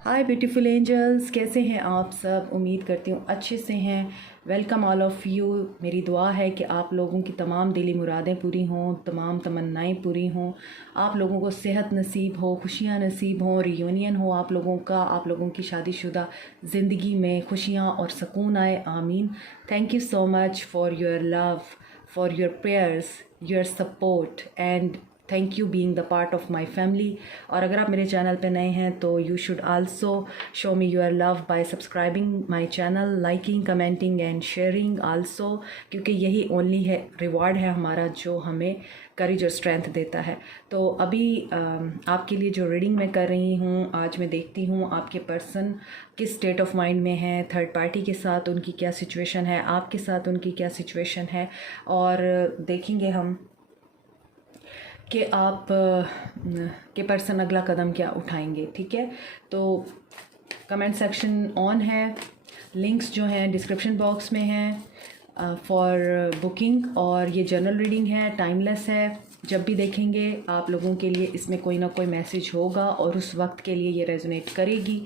हाय beautiful angels, कैसे हैं आप सब। उम्मीद करती हूँ अच्छे से हैं। Welcome all of you. मेरी दुआ है कि आप लोगों की तमाम दिली मुरादें पूरी हों, तमाम तमन्नाएं पूरी हों, आप लोगों को सेहत नसीब हो, खुशियाँ नसीब हों, रियूनियन हो आप लोगों का, आप लोगों की शादीशुदा ज़िंदगी में खुशियाँ और सुकून आए। आमीन। Thank you so much for your love, for your prayers, your support and thank you being the part of my family. और अगर आप मेरे चैनल पे नए हैं तो you should also show me your love bye subscribing my channel, liking, commenting and sharing also, क्योंकि यही ओनली है रिवार्ड है हमारा जो हमें करेज और स्ट्रेंथ देता है। तो अभी आपके लिए जो रीडिंग मैं कर रही हूँ, आज मैं देखती हूँ आपके पर्सन किस स्टेट ऑफ माइंड में है, थर्ड पार्टी के साथ उनकी क्या सिचुएशन है, आपके साथ उनकी क्या सिचुएशन है, और देखेंगे हम कि आप के पर्सन अगला कदम क्या उठाएंगे। ठीक है, तो कमेंट सेक्शन ऑन है, लिंक्स जो हैं डिस्क्रिप्शन बॉक्स में हैं फॉर बुकिंग, और ये जनरल रीडिंग है, टाइमलेस है। जब भी देखेंगे आप लोगों के लिए इसमें कोई ना कोई मैसेज होगा और उस वक्त के लिए ये रेजोनेट करेगी,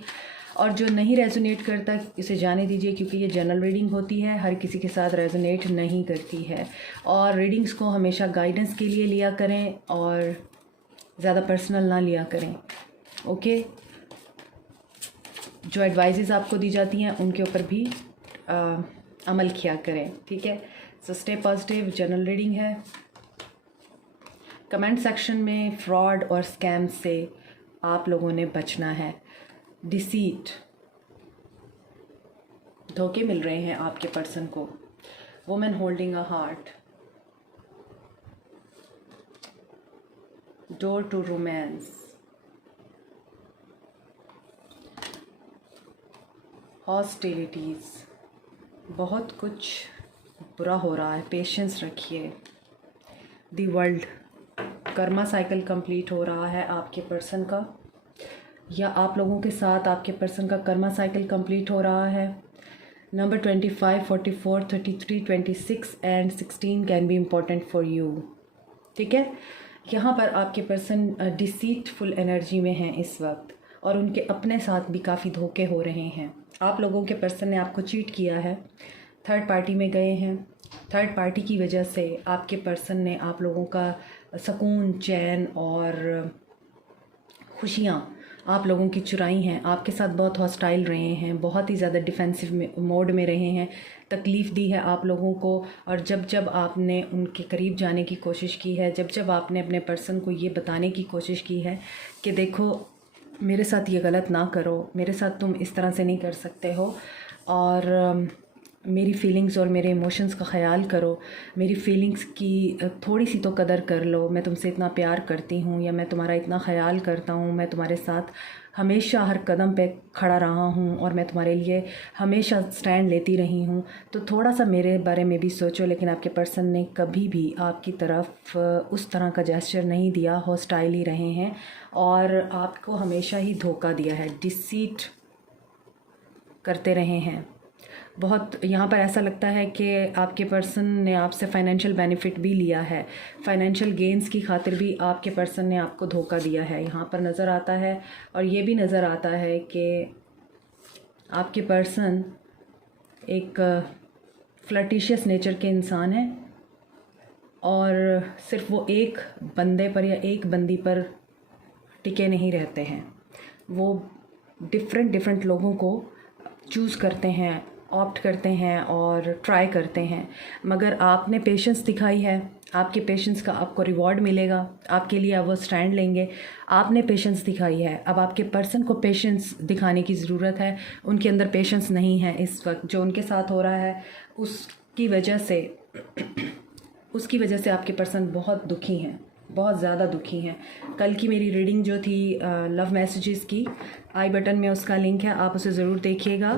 और जो नहीं रेजोनेट करता इसे जाने दीजिए, क्योंकि ये जनरल रीडिंग होती है, हर किसी के साथ रेजोनेट नहीं करती है। और रीडिंग्स को हमेशा गाइडेंस के लिए लिया करें और ज़्यादा पर्सनल ना लिया करें। ओके, जो एडवाइजेज़ आपको दी जाती हैं उनके ऊपर भी अमल किया करें। ठीक है, so stay positive. General reading है। कमेंट सेक्शन में फ्रॉड और स्कैम से आप लोगों ने बचना है। डिसीट, धोखे मिल रहे हैं आपके पर्सन को। Women holding a heart, door to romance, hostilities, बहुत कुछ बुरा हो रहा है, पेशेंस रखिए। The world, karma cycle complete हो रहा है आपके पर्सन का, या आप लोगों के साथ आपके पर्सन का कर्मा साइकिल कंप्लीट हो रहा है। Number 25, 44, 33, 26 and 16 can be important for you. ठीक है, यहाँ पर आपके पर्सन डिसीटफुल एनर्जी में हैं इस वक्त, और उनके अपने साथ भी काफ़ी धोखे हो रहे हैं। आप लोगों के पर्सन ने आपको चीट किया है, थर्ड पार्टी में गए हैं। थर्ड पार्टी की वजह से आपके पर्सन ने आप लोगों का सुकून, चैन और खुशियाँ आप लोगों की चुराई हैं, आपके साथ बहुत हॉस्टाइल रहे हैं, बहुत ही ज़्यादा डिफेंसिव मोड में रहे हैं, तकलीफ़ दी है आप लोगों को। और जब जब आपने उनके करीब जाने की कोशिश की है, जब जब आपने अपने पर्सन को ये बताने की कोशिश की है कि देखो मेरे साथ ये गलत ना करो, मेरे साथ तुम इस तरह से नहीं कर सकते हो, और मेरी फ़ीलिंग्स और मेरे इमोशंस का ख़याल करो, मेरी फ़ीलिंग्स की थोड़ी सी तो कदर कर लो, मैं तुमसे इतना प्यार करती हूँ, या मैं तुम्हारा इतना ख़याल करता हूँ, मैं तुम्हारे साथ हमेशा हर कदम पे खड़ा रहा हूँ, और मैं तुम्हारे लिए हमेशा स्टैंड लेती रही हूँ, तो थोड़ा सा मेरे बारे में भी सोचो। लेकिन आपके पर्सन ने कभी भी आपकी तरफ उस तरह का जेस्चर नहीं दिया, हॉस्टाइल ही रहे हैं, और आपको हमेशा ही धोखा दिया है, डिसीट करते रहे हैं बहुत। यहाँ पर ऐसा लगता है कि आपके पर्सन ने आपसे फाइनेंशियल बेनिफिट भी लिया है, फाइनेंशियल गेंस की खातिर भी आपके पर्सन ने आपको धोखा दिया है, यहाँ पर नज़र आता है। और ये भी नज़र आता है कि आपके पर्सन एक फ्लर्टिशियस नेचर के इंसान है, और सिर्फ वो एक बंदे पर या एक बंदी पर टिके नहीं रहते हैं, वो डिफरेंट लोगों को चूज़ करते हैं, ऑप्ट करते हैं और ट्राई करते हैं। मगर आपने पेशेंस दिखाई है, आपके पेशेंस का आपको रिवॉर्ड मिलेगा, आपके लिए वो स्टैंड लेंगे। आपने पेशेंस दिखाई है, अब आपके पर्सन को पेशेंस दिखाने की ज़रूरत है। उनके अंदर पेशेंस नहीं है इस वक्त। जो उनके साथ हो रहा है उसकी वजह से आपके पर्सन बहुत दुखी हैं, बहुत ज़्यादा दुखी हैं। कल की मेरी रीडिंग जो थी लव मैसेजेस की, आई बटन में उसका लिंक है, आप उसे ज़रूर देखिएगा।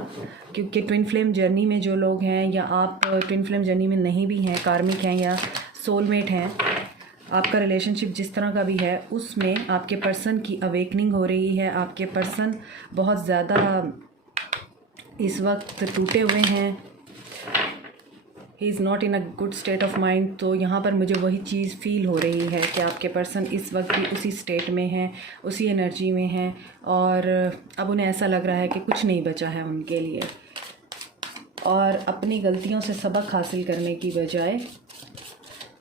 क्योंकि ट्विन फ्लेम जर्नी में जो लोग हैं, या आप ट्विन फ्लेम जर्नी में नहीं भी हैं, कार्मिक हैं या सोलमेट हैं, आपका रिलेशनशिप जिस तरह का भी है उसमें आपके पर्सन की अवेकनिंग हो रही है। आपके पर्सन बहुत ज़्यादा इस वक्त टूटे हुए हैं, ही is not in a good state of mind. तो यहाँ पर मुझे वही चीज़ फ़ील हो रही है कि आपके पर्सन इस वक्त भी उसी स्टेट में हैं, उसी एनर्जी में हैं, और अब उन्हें ऐसा लग रहा है कि कुछ नहीं बचा है उनके लिए, और अपनी गलतियों से सबक हासिल करने की बजाय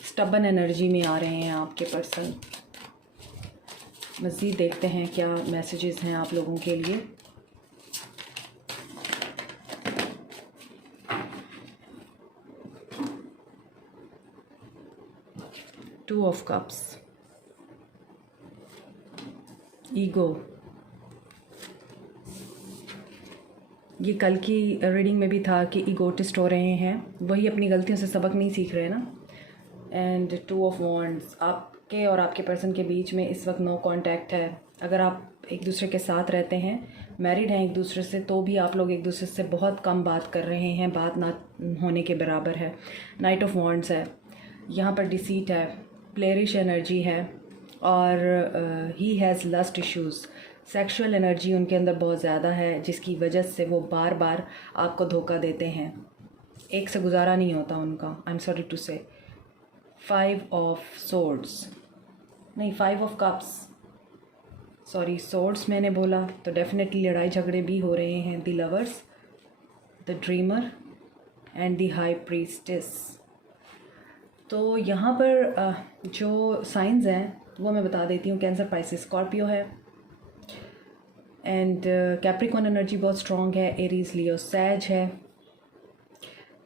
स्टबन एनर्जी में आ रहे हैं आपके पर्सन। मज़ीद देखते हैं क्या मैसेजेस हैं आप लोगों के लिए। Two of cups, ego. ये कल की रीडिंग में भी था कि ईगोटिस्ट हो रहे हैं, वही अपनी गलतियों से सबक नहीं सीख रहे ना। एंड टू ऑफ वॉन्ड्स, आपके और आपके पर्सन के बीच में इस वक्त नो कांटेक्ट है। अगर आप एक दूसरे के साथ रहते हैं, मैरिड हैं एक दूसरे से, तो भी आप लोग एक दूसरे से बहुत कम बात कर रहे हैं, बात ना होने के बराबर है। नाइट ऑफ वॉन्ड्स है, यहाँ पर डिसीट है, प्लेरिश एनर्जी है, और he has lust issues. Sexual energy उनके अंदर बहुत ज़्यादा है, जिसकी वजह से वो बार बार आपको धोखा देते हैं, एक से गुजारा नहीं होता उनका। आई एम सॉरी टू से। 5 ऑफ सोर्ड्स, नहीं 5 ऑफ कप्स, सॉरी सोर्ड्स मैंने बोला, तो डेफिनेटली लड़ाई झगड़े भी हो रहे हैं। The lovers, the dreamer and the high priestess. तो यहाँ पर जो साइंस हैं वो मैं बता देती हूँ। कैंसर, पाइसिस, स्कॉर्पियो है, एंड कैप्रिकॉन एनर्जी बहुत स्ट्रॉन्ग है। एरीज, लियो, सैज है।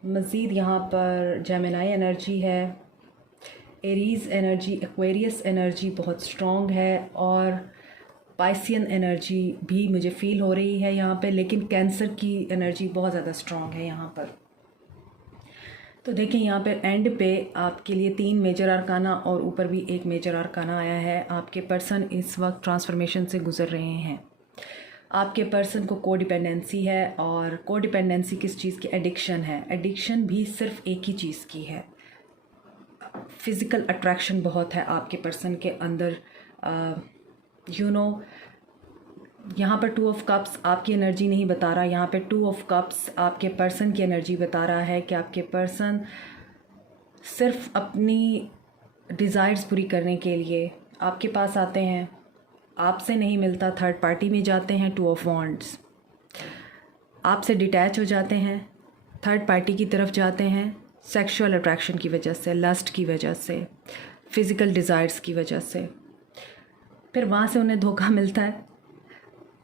मज़ीद यहाँ पर जेमिनाई एनर्जी है, एरीज एनर्जी, एक्वेरियस एनर्जी बहुत स्ट्रॉन्ग है, और पाइसियन एनर्जी भी मुझे फ़ील हो रही है यहाँ पे, लेकिन कैंसर की एनर्जी बहुत ज़्यादा स्ट्रॉन्ग है यहाँ पर। तो देखें यहाँ पे एंड पे आपके लिए 3 मेजर आर्काना और ऊपर भी एक मेजर आर्काना आया है। आपके पर्सन इस वक्त ट्रांसफॉर्मेशन से गुज़र रहे हैं। आपके पर्सन को कोडिपेंडेंसी है, और कोडिपेंडेंसी किस चीज़ की? एडिक्शन है। एडिक्शन भी सिर्फ एक ही चीज़ की है, फिज़िकल अट्रैक्शन बहुत है आपके पर्सन के अंदर। यहाँ पर 2 ऑफ कप्स आपकी एनर्जी नहीं बता रहा, यहाँ पे 2 ऑफ कप्स आपके पर्सन की एनर्जी बता रहा है कि आपके पर्सन सिर्फ अपनी डिज़ायर्स पूरी करने के लिए आपके पास आते हैं, आपसे नहीं मिलता, थर्ड पार्टी में जाते हैं। 2 ऑफ वॉन्ड्स, आपसे डिटैच हो जाते हैं, थर्ड पार्टी की तरफ जाते हैं, सेक्सुअल अट्रैक्शन की वजह से, लस्ट की वजह से, फ़िज़िकल डिज़ायर्स की वजह से। फिर वहाँ से उन्हें धोखा मिलता है।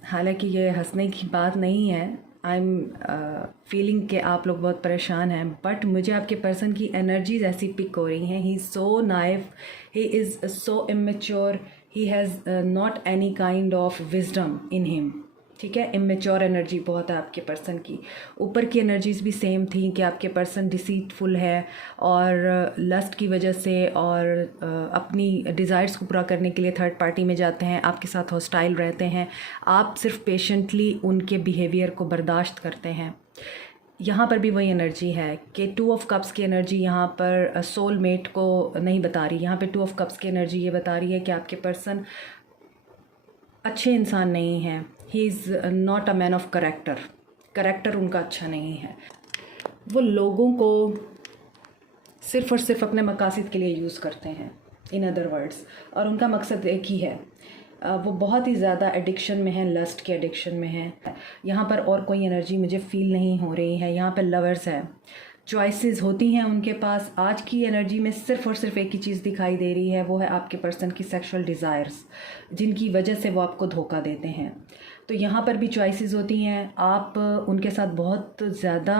हालांकि ये हंसने की बात नहीं है, आई एम फीलिंग कि आप लोग बहुत परेशान हैं, बट मुझे आपके पर्सन की एनर्जीज ऐसी पिक हो रही हैं। He is so knife, he is so immature, he has not any kind of wisdom in him. ठीक है, इमेच्योर एनर्जी बहुत है आपके पर्सन की। ऊपर की एनर्जीज भी सेम थी कि आपके पर्सन डिसीटफुल है, और लस्ट की वजह से और अपनी डिज़ायर्स को पूरा करने के लिए थर्ड पार्टी में जाते हैं, आपके साथ हॉस्टाइल रहते हैं। आप सिर्फ पेशेंटली उनके बिहेवियर को बर्दाश्त करते हैं। यहाँ पर भी वही एनर्जी है कि 2 ऑफ कप्स की एनर्जी यहाँ पर सोलमेट को नहीं बता रही। यहाँ पे 2 ऑफ कप्स की एनर्जी ये बता रही है कि आपके पर्सन अच्छे इंसान नहीं हैं। ही is not a man of character, character उनका अच्छा नहीं है। वो लोगों को सिर्फ़ और सिर्फ अपने मकासद के लिए यूज़ करते हैं, इन अदर वर्ड्स, और उनका मकसद एक ही है। वो बहुत ही ज़्यादा एडिक्शन में है, लस्ट के एडिक्शन में है। यहाँ पर और कोई एनर्जी मुझे फ़ील नहीं हो रही है। यहाँ पर लवर्स है, चॉइसेस होती हैं उनके पास। आज की एनर्जी में सिर्फ़ और सिर्फ एक ही चीज़ दिखाई दे रही है, वो है आपके पर्सन की सेक्सुअल डिज़ायर्स, जिनकी वजह से वो आपको धोखा देते हैं। तो यहाँ पर भी चॉइसेस होती हैं। आप उनके साथ बहुत ज़्यादा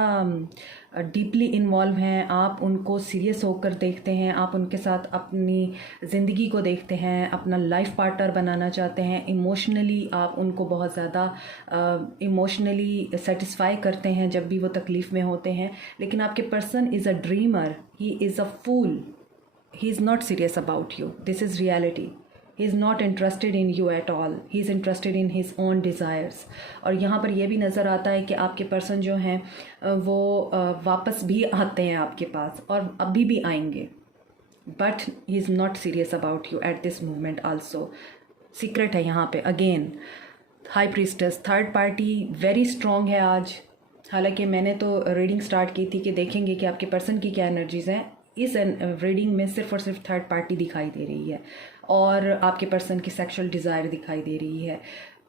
डीपली इन्वॉल्व हैं, आप उनको सीरियस होकर देखते हैं, आप उनके साथ अपनी ज़िंदगी को देखते हैं, अपना लाइफ पार्टनर बनाना चाहते हैं। इमोशनली आप उनको बहुत ज़्यादा इमोशनली सेटिस्फाई करते हैं जब भी वो तकलीफ़ में होते हैं। लेकिन आपके person is a dreamer, he is a fool, he is not serious about you, this is reality. He is not interested in you at all, he is interested in his own desires. और यहाँ पर यह भी नज़र आता है कि आपके पर्सन जो हैं वो वापस भी आते हैं आपके पास, और अभी भी आएंगे, but he is not serious about you at this moment also. Secret है यहाँ पे। Again high priestess, third party very strong है आज, हालांकि मैंने तो रीडिंग स्टार्ट की थी कि देखेंगे कि आपके पर्सन की क्या एनर्जीज़ हैं। इस रीडिंग में सिर्फ और सिर्फ थर्ड पार्टी दिखाई दे रही है और आपके पर्सन की सेक्सुअल डिज़ायर दिखाई दे रही है।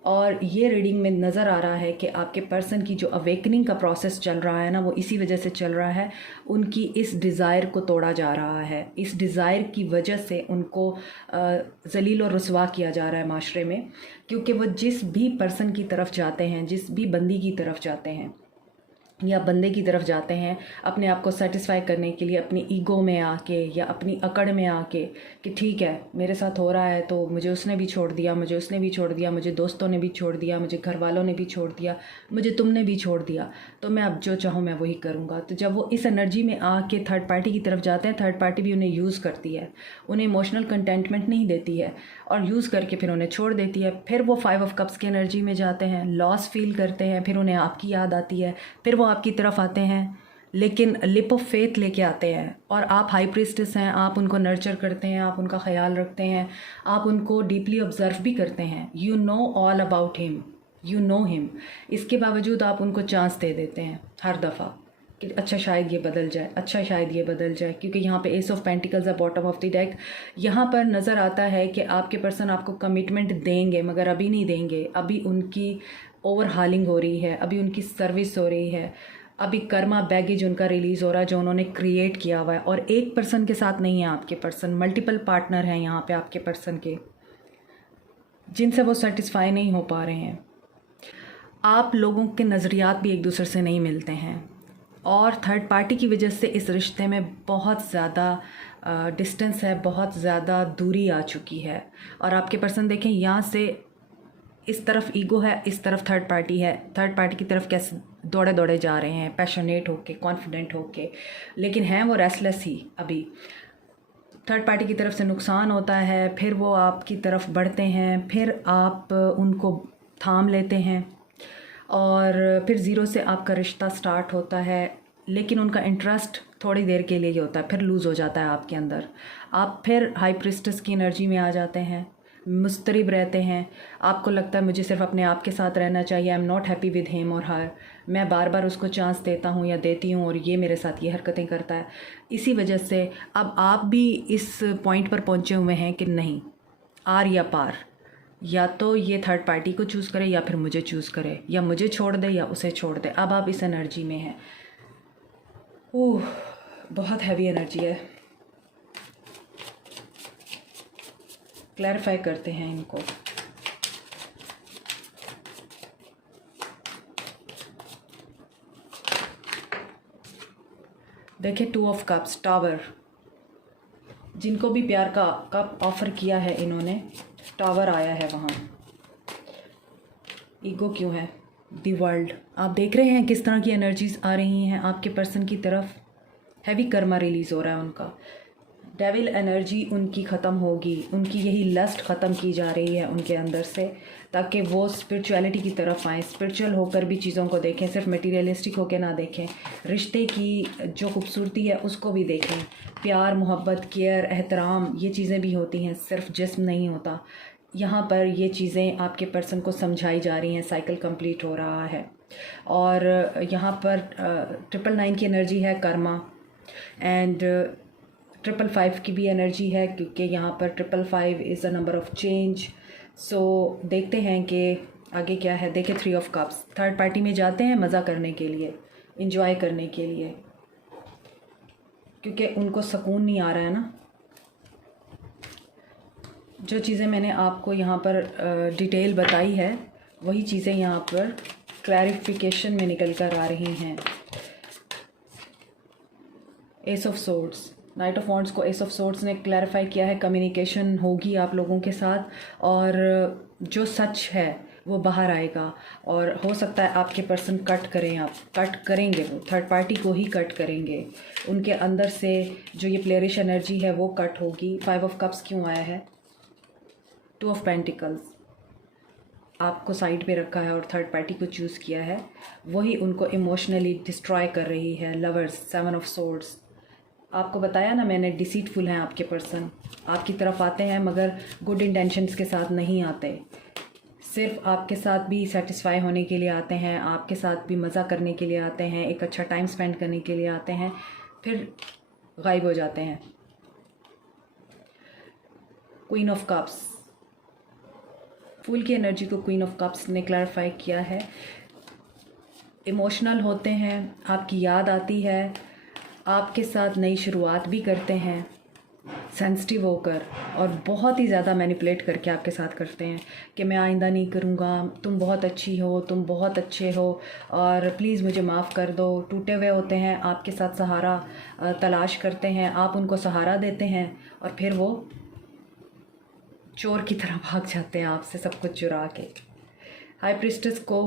और ये रीडिंग में नज़र आ रहा है कि आपके पर्सन की जो अवेकनिंग का प्रोसेस चल रहा है ना, वो इसी वजह से चल रहा है। उनकी इस डिज़ायर को तोड़ा जा रहा है, इस डिज़ायर की वजह से उनको जलील और रुसवा किया जा रहा है माशरे में, क्योंकि वो जिस भी पर्सन की तरफ जाते हैं, जिस भी बंदी की तरफ जाते हैं या बंदे की तरफ जाते हैं अपने आप को सेटिस्फाई करने के लिए, अपनी ईगो में आके या अपनी अकड़ में आके कि ठीक है मेरे साथ हो रहा है तो मुझे उसने भी छोड़ दिया, मुझे उसने भी छोड़ दिया, मुझे दोस्तों ने भी छोड़ दिया, मुझे घर वालों ने भी छोड़ दिया, मुझे तुमने भी छोड़ दिया, तो मैं अब जो चाहूँ मैं वही करूँगा। तो जब वो इस एनर्जी में आके थर्ड पार्टी की तरफ जाते हैं, थर्ड पार्टी भी उन्हें यूज़ करती है, उन्हें इमोशनल कंटेंटमेंट नहीं देती है और यूज़ करके फिर उन्हें छोड़ देती है। फिर वो 5 ऑफ कप्स की एनर्जी में जाते हैं, लॉस फील करते हैं, फिर उन्हें आपकी याद आती है, फिर वो आपकी तरफ आते हैं, लेकिन लिप ऑफ फेथ लेके आते हैं और आप हाई प्रीस्टेस हैं, आप उनको नर्चर करते हैं, आप उनका ख्याल रखते हैं, आप उनको डीपली ऑब्जर्व भी करते हैं। You know all about him, you know him. इसके बावजूद आप उनको चांस दे देते हैं हर दफ़ा कि अच्छा शायद ये बदल जाए, अच्छा शायद ये बदल जाए, क्योंकि यहाँ पे एस ऑफ पेंटिकल्स है बॉटम ऑफ द डेक। यहाँ पर नज़र आता है कि आपके पर्सन आपको कमिटमेंट देंगे मगर अभी नहीं देंगे, अभी उनकी ओवर हालिंग हो रही है, अभी उनकी सर्विस हो रही है, अभी कर्मा बैगेज उनका रिलीज़ हो रहा है जो उन्होंने क्रिएट किया हुआ है। और एक पर्सन के साथ नहीं है आपके पर्सन, मल्टीपल पार्टनर हैं यहाँ पे आपके पर्सन के, जिनसे वो सेटिस्फाई नहीं हो पा रहे हैं। आप लोगों के नज़रियात भी एक दूसरे से नहीं मिलते हैं और थर्ड पार्टी की वजह से इस रिश्ते में बहुत ज़्यादा डिस्टेंस है, बहुत ज़्यादा दूरी आ चुकी है। और आपके पर्सन देखें यहाँ से इस तरफ ईगो है, इस तरफ थर्ड पार्टी है, थर्ड पार्टी की तरफ कैसे दौड़े दौड़े जा रहे हैं, पैशनेट होके, कॉन्फिडेंट होके, लेकिन हैं वो रेस्टलेस ही। अभी थर्ड पार्टी की तरफ से नुकसान होता है, फिर वो आपकी तरफ बढ़ते हैं, फिर आप उनको थाम लेते हैं और फिर ज़ीरो से आपका रिश्ता स्टार्ट होता है, लेकिन उनका इंटरेस्ट थोड़ी देर के लिए ही होता है, फिर लूज़ हो जाता है आपके अंदर। आप फिर हाई प्रीस्टेस की एनर्जी में आ जाते हैं, मुस्तरिब रहते हैं, आपको लगता है मुझे सिर्फ अपने आप के साथ रहना चाहिए, I am not happy with him और हर, मैं बार बार उसको चांस देता हूँ या देती हूँ और ये मेरे साथ ये हरकतें करता है। इसी वजह से अब आप भी इस पॉइंट पर पहुँचे हुए हैं कि नहीं, आर या पार, या तो ये थर्ड पार्टी को चूज़ करे या फिर मुझे चूज़ करे, या मुझे छोड़ दे या उसे छोड़ दे। अब आप इस एनर्जी में हैं। ओह, बहुत हैवी एनर्जी है। क्लैरिफाई करते हैं इनको। देखिए 2 ऑफ कप्स, टावर, जिनको भी प्यार का कप ऑफ़र किया है इन्होंने, टावर आया है वहाँ। ईगो क्यों है? The world. आप देख रहे हैं किस तरह की एनर्जीज आ रही हैं आपके पर्सन की तरफ। हैवी कर्मा रिलीज़ हो रहा है उनका। डेविल एनर्जी उनकी ख़त्म होगी, उनकी यही लस्ट ख़त्म की जा रही है उनके अंदर से, ताकि वो स्पिरिचुअलिटी की तरफ आएँ, स्पिरिचुअल होकर भी चीज़ों को देखें, सिर्फ मटीरियलिस्टिक होकर ना देखें, रिश्ते की जो खूबसूरती है उसको भी देखें। प्यार, मोहब्बत, केयर, एहतराम, ये चीज़ें भी होती हैं, सिर्फ जिस्म नहीं होता। यहाँ पर ये चीज़ें आपके पर्सन को समझाई जा रही हैं, साइकिल कंप्लीट हो रहा है। और यहाँ पर 999 की एनर्जी है, कर्मा, एंड 555 की भी एनर्जी है, क्योंकि यहाँ पर 555 is a number of change. So देखते हैं कि आगे क्या है। देखिए 3 ऑफ कप्स, थर्ड पार्टी में जाते हैं मज़ा करने के लिए, इंजॉय करने के लिए, क्योंकि उनको सुकून नहीं आ रहा है ना। जो चीज़ें मैंने आपको यहाँ पर डिटेल बताई है वही चीज़ें यहाँ पर क्लैरिफिकेशन में निकल कर आ रही हैं। S of swords, night of wands को एस ऑफ सोर्ड्स ने क्लैरिफाई किया है। कम्युनिकेशन होगी आप लोगों के साथ और जो सच है वो बाहर आएगा। और हो सकता है आपके पर्सन कट करें, आप कट करेंगे, वो थर्ड पार्टी को ही कट करेंगे। उनके अंदर से जो ये प्लेयरिश एनर्जी है वो कट होगी। 5 ऑफ कप्स क्यों आया है? 2 ऑफ पेंटिकल्स, आपको साइड पे रखा है और थर्ड पार्टी को चूज़ किया है, वही उनको इमोशनली डिस्ट्रॉय कर रही है। लवर्स, 7 ऑफ सोर्ड्स, आपको बताया ना मैंने, डिसीटफुल हैं आपके पर्सन, आपकी तरफ आते हैं मगर गुड इंटेंशंस के साथ नहीं आते। सिर्फ आपके साथ भी सेटिस्फाई होने के लिए आते हैं, आपके साथ भी मज़ा करने के लिए आते हैं, एक अच्छा टाइम स्पेंड करने के लिए आते हैं, फिर गायब हो जाते हैं। क्वीन ऑफ कप्स, फूल की एनर्जी को क्वीन ऑफ कप्स ने क्लैरिफाई किया है। इमोशनल होते हैं, आपकी याद आती है, आपके साथ नई शुरुआत भी करते हैं, सेंसिटिव होकर, और बहुत ही ज़्यादा मैनिपुलेट करके आपके साथ करते हैं कि मैं आइंदा नहीं करूँगा, तुम बहुत अच्छी हो, तुम बहुत अच्छे हो, और प्लीज़ मुझे माफ़ कर दो। टूटे हुए होते हैं, आपके साथ सहारा तलाश करते हैं, आप उनको सहारा देते हैं और फिर वो चोर की तरह भाग जाते हैं आपसे सब कुछ चुरा के। हाई प्रिस्टेस को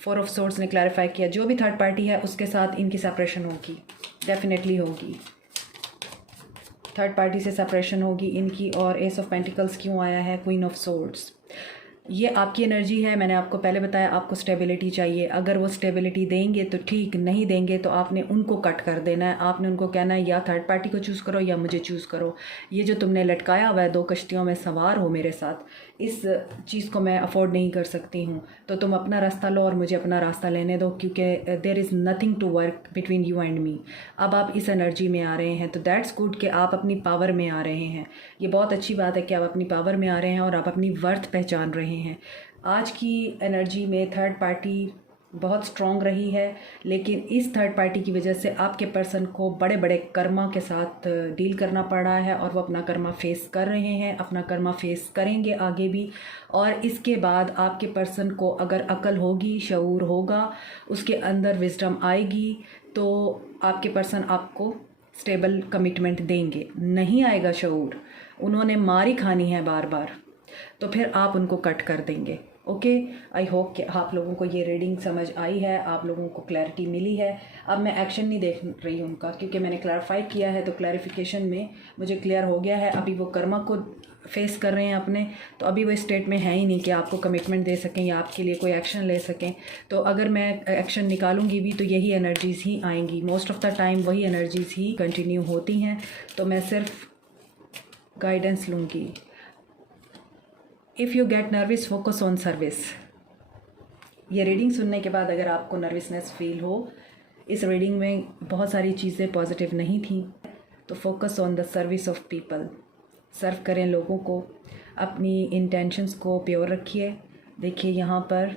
4 ऑफ सोर्ड्स ने क्लैरिफाई किया, जो भी थर्ड पार्टी है उसके साथ इनकी सेपरेशन होगी, डेफिनेटली होगी, थर्ड पार्टी से सेपरेशन होगी इनकी। और एस ऑफ पेंटिकल्स क्यों आया है? क्वीन ऑफ सोर्ड्स, ये आपकी एनर्जी है। मैंने आपको पहले बताया आपको स्टेबिलिटी चाहिए, अगर वो स्टेबिलिटी देंगे तो ठीक, नहीं देंगे तो आपने उनको कट कर देना है। आपने उनको कहना है या थर्ड पार्टी को चूज़ करो या मुझे चूज़ करो। ये जो तुमने लटकाया हुआ है 2 कश्तियों में सवार हो मेरे साथ, इस चीज़ को मैं अफोर्ड नहीं कर सकती हूँ, तो तुम अपना रास्ता लो और मुझे अपना रास्ता लेने दो, क्योंकि there is nothing to work between you and me. अब आप इस एनर्जी में आ रहे हैं तो दैट्स गुड कि आप अपनी पावर में आ रहे हैं। ये बहुत अच्छी बात है कि आप अपनी पावर में आ रहे हैं और आप अपनी वर्थ पहचान रहे हैं। आज की एनर्जी में थर्ड पार्टी बहुत स्ट्रॉन्ग रही है, लेकिन इस थर्ड पार्टी की वजह से आपके पर्सन को बड़े बड़े कर्मा के साथ डील करना पड़ रहा है और वो अपना कर्मा फेस कर रहे हैं, अपना कर्मा फेस करेंगे आगे भी। और इसके बाद आपके पर्सन को अगर अकल होगी, शऊर होगा, उसके अंदर विजडम आएगी, तो आपके पर्सन आपको स्टेबल कमिटमेंट देंगे। नहीं आएगा शऊर, उन्होंने मारी खानी है बार बार, तो फिर आप उनको कट कर देंगे। ओके, आई होप कि आप लोगों को ये रीडिंग समझ आई है, आप लोगों को क्लैरिटी मिली है। अब मैं एक्शन नहीं देख रही हूँ उनका, क्योंकि मैंने क्लैरिफाई किया है, तो क्लैरिफिकेशन में मुझे क्लियर हो गया है। अभी वो कर्मा को फेस कर रहे हैं अपने, तो अभी वो स्टेट में है ही नहीं कि आपको कमिटमेंट दे सकें या आपके लिए कोई एक्शन ले सकें। तो अगर मैं एक्शन निकालूंगी भी तो यही एनर्जीज़ ही आएंगी, मोस्ट ऑफ़ द टाइम वही एनर्जीज़ ही कंटिन्यू होती हैं। तो मैं सिर्फ गाइडेंस लूँगी। If you get nervous, focus on service. ये रीडिंग सुनने के बाद अगर आपको नर्वसनेस फील हो, इस रीडिंग में बहुत सारी चीज़ें पॉजिटिव नहीं थी, तो focus on the service of people. Serve करें लोगों को, अपनी इंटेंशंस को प्योर रखिए। देखिए यहाँ पर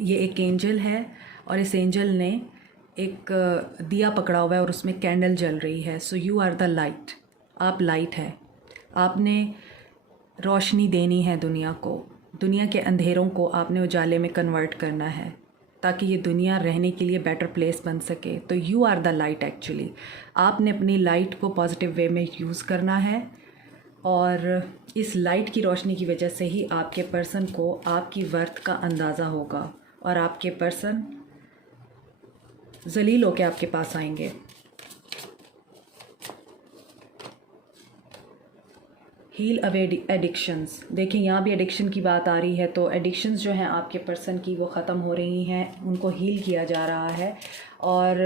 ये एक एंजल है और इस एंजल ने एक दिया पकड़ा हुआ है और उसमें कैंडल जल रही है। So you are the light, आप लाइट है। आपने रोशनी देनी है दुनिया को, दुनिया के अंधेरों को आपने उजाले में कन्वर्ट करना है, ताकि ये दुनिया रहने के लिए बेटर प्लेस बन सके। तो you are the light actually. आपने अपनी लाइट को पॉजिटिव वे में यूज़ करना है, और इस लाइट की रोशनी की वजह से ही आपके पर्सन को आपकी वर्थ का अंदाज़ा होगा और आपके पर्सन जलील होकर आपके पास आएंगे। हील अवे एडिक्शंस, देखिए यहाँ भी एडिक्शन की बात आ रही है, तो एडिक्शंस जो हैं आपके पर्सन की वो ख़त्म हो रही हैं, उनको हील किया जा रहा है। और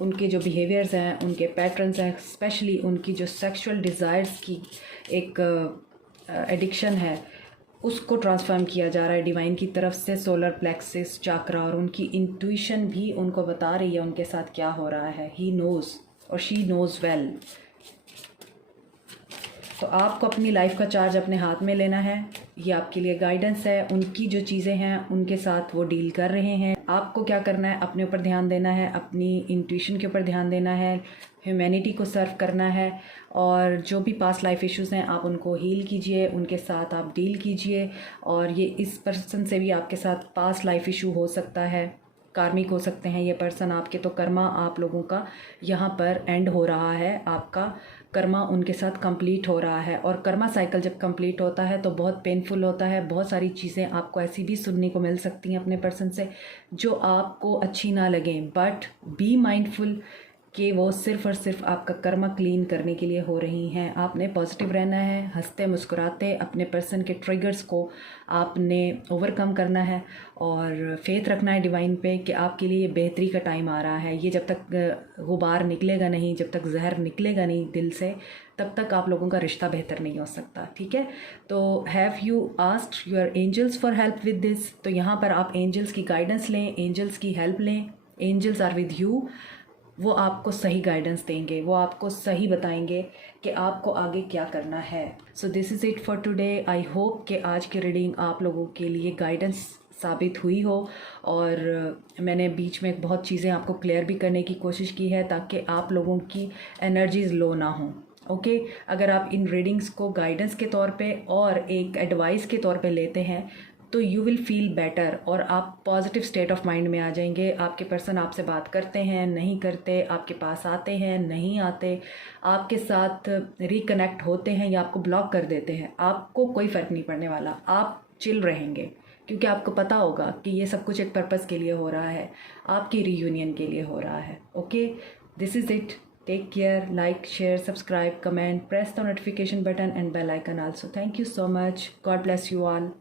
उनके जो बिहेवियर्स हैं, उनके पैटर्न्स हैं, स्पेशली उनकी जो सेक्सुअल डिज़ायर्स की एक एडिक्शन है, उसको ट्रांसफॉर्म किया जा रहा है डिवाइन की तरफ से, सोलर प्लेक्सिस चाक्रा। और उनकी इंट्यूशन भी उनको बता रही है उनके साथ क्या हो रहा है। ही नोज़ और शी नोज़ वेल। तो आपको अपनी लाइफ का चार्ज अपने हाथ में लेना है, ये आपके लिए गाइडेंस है। उनकी जो चीज़ें हैं उनके साथ वो डील कर रहे हैं, आपको क्या करना है, अपने ऊपर ध्यान देना है, अपनी इंट्यूशन के ऊपर ध्यान देना है, ह्यूमैनिटी को सर्व करना है। और जो भी पास्ट लाइफ इश्यूज़ हैं आप उनको हील कीजिए, उनके साथ आप डील कीजिए। और ये इस पर्सन से भी आपके साथ पास्ट लाइफ इशू हो सकता है, कार्मिक हो सकते हैं ये पर्सन आपके। तो कर्मा आप लोगों का यहाँ पर एंड हो रहा है, आपका कर्मा उनके साथ कंप्लीट हो रहा है। और कर्मा साइकिल जब कंप्लीट होता है तो बहुत पेनफुल होता है, बहुत सारी चीज़ें आपको ऐसी भी सुनने को मिल सकती हैं अपने पर्सन से जो आपको अच्छी ना लगें, बट बी माइंडफुल कि वो सिर्फ़ और सिर्फ आपका कर्मा क्लीन करने के लिए हो रही हैं। आपने पॉजिटिव रहना है, हंसते मुस्कुराते अपने पर्सन के ट्रिगर्स को आपने ओवरकम करना है और फेथ रखना है डिवाइन पे कि आपके लिए बेहतरी का टाइम आ रहा है। ये जब तक गुबार निकलेगा नहीं, जब तक जहर निकलेगा नहीं दिल से, तब तक आप लोगों का रिश्ता बेहतर नहीं हो सकता। ठीक है, तो have you asked your angels for help with this? तो यहाँ पर आप एंजल्स की गाइडेंस लें, एंजल्स की हेल्प लें। Angels are with you. वो आपको सही गाइडेंस देंगे, वो आपको सही बताएंगे कि आपको आगे क्या करना है। So this is it for today. I hope कि आज की रीडिंग आप लोगों के लिए गाइडेंस साबित हुई हो और मैंने बीच में बहुत चीज़ें आपको क्लियर भी करने की कोशिश की है ताकि आप लोगों की एनर्जीज़ लो ना हों। ओके, अगर आप इन रीडिंग्स को गाइडेंस के तौर पे और एक एडवाइस के तौर पे लेते हैं तो यू विल फील बेटर और आप पॉजिटिव स्टेट ऑफ माइंड में आ जाएंगे। आपके पर्सन आपसे बात करते हैं, नहीं करते, आपके पास आते हैं, नहीं आते, आपके साथ रिकनेक्ट होते हैं या आपको ब्लॉक कर देते हैं, आपको कोई फ़र्क नहीं पड़ने वाला। आप चिल रहेंगे क्योंकि आपको पता होगा कि ये सब कुछ एक पर्पज़ के लिए हो रहा है, आपकी रीयूनियन के लिए हो रहा है। Okay, this is it. Take care, like, share, subscribe, comment, press the notification button and bell icon also. Thank you so much. God bless you all.